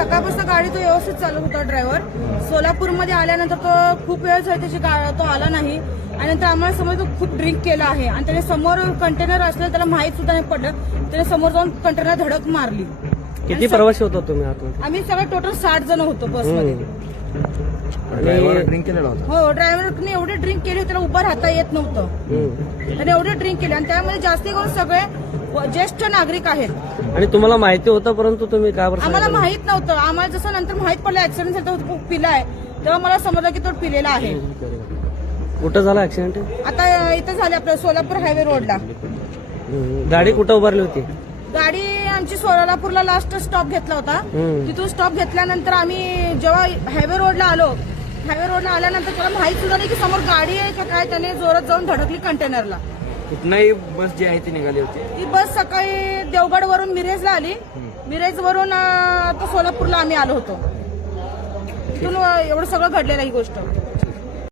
सकाळपासून गाडी तो व्यवस्थित चालवत होता ड्रायव्हर. सोलापूरमध्ये आल्यानंतर तो खूप वेळ झाला त्याची तो आला नाही आणि नंतर आम्हाला समज तो खूप ड्रिंक केला आहे आणि त्याने समोर कंटेनर असलं त्याला माहीत सुद्धा नाही पडलं. त्याने समोर जाऊन कंटेनर धडक मारली. किती प्रवासी होता तुम्ही आतमध्ये? आम्ही सगळे टोटल 60 जण होतो बसमध्ये. आणि ड्रिंक केलेला होता. हो, ड्रायव्हरने एवढे ड्रिंक केले त्याला उभं राहता येत नव्हतं. त्याने एवढे ड्रिंक केले आणि त्यामध्ये जास्ती करून सगळे ज्येष्ठ नागरिक आहेत. आणि तुम्हाला माहिती होतं परंतु तुम्ही का बरं आम्हाला सांगितलं? माहित नव्हतं. आम्हाला जसं नंतर माहित पडलं ऍक्सिडेंट झाला तो पिलाय तेव्हा मला समजलं की तो पिलेला आहे. कुठं झाला ऍक्सिडेंट? आता इथं झाले आपल्या सोलापूर हायवे रोडला. गाडी कुठं उभारली होती? गाडी आमची सोलापूरला लास्ट स्टॉप घेतला होता. तिथून स्टॉप घेतल्यानंतर आम्ही जेव्हा हायवे रोडला आलो, हायवे रोडला आल्यानंतर त्याला माहित सुद्धा नाही की समोर गाडी आहे का काय. त्याने जोरात जाऊन धडकली कंटेनरला. कुठलाही बस जी आहे ती निघाली होती. ही बस सकाळी देवगड वरून मिरेजला आली. मिरेज वरून आता सोलापूरला आम्ही आलो होतो. तिथून एवढं सगळं घडलेलं ही गोष्ट.